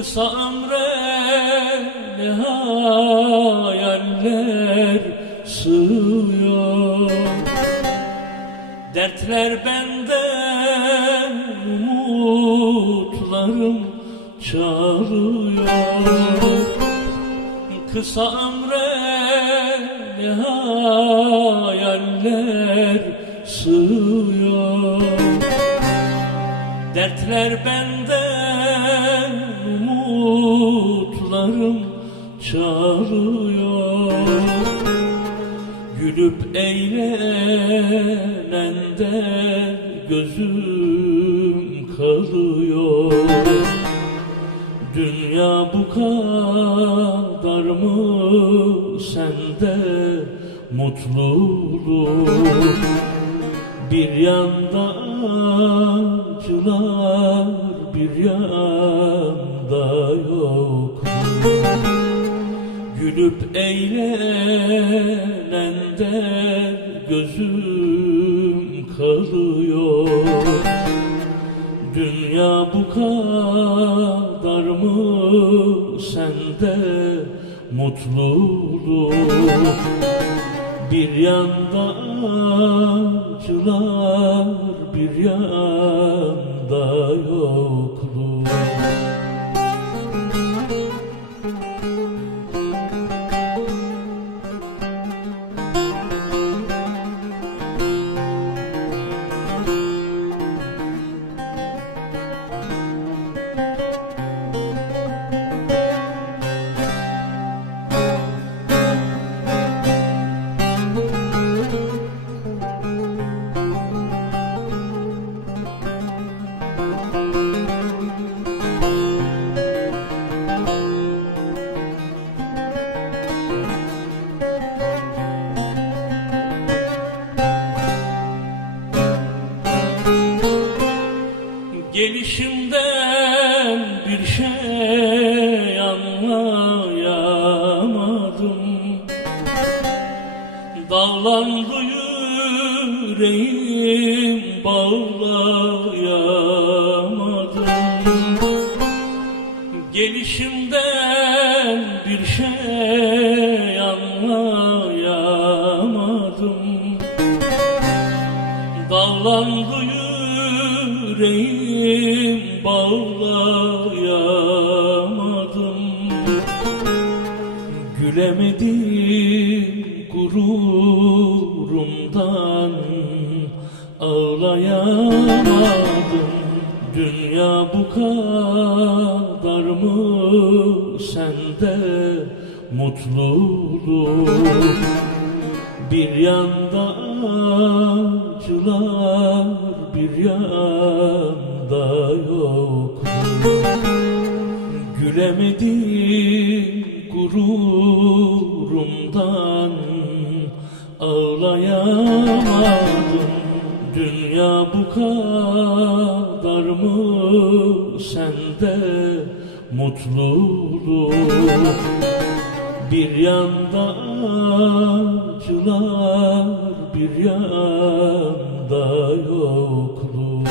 Kısa ömre hayaller sığıyor. Dertler bende umutlarım çalıyor Kısa ömre hayaller sığıyor. Dertler bende çalıyor Gülüp eğlenende gözüm kalıyor. Dünya bu kadar mı sende mutluluk? Bir yanda acılar Gülüp eğlenende gözüm kalıyor. Dünya bu kadar mı sende mutluluk? Bir yanda acılar bir yanda anlayamadım. Dallandı yüreğim bağlayamadım. Gelişimden bir şey anlayamadım. Dallandı yüreğim bağlayamadım Gülemedim gururumdan Ağlayamadım. Dünya bu kadar mı sende mutluluk. Bir yanda acılar bir yanda yok Gülemedim gururumdan Ağlayamadım. Dünya bu kadar mı sende mutluluk? Bir yanda acılar bir yanda yokluk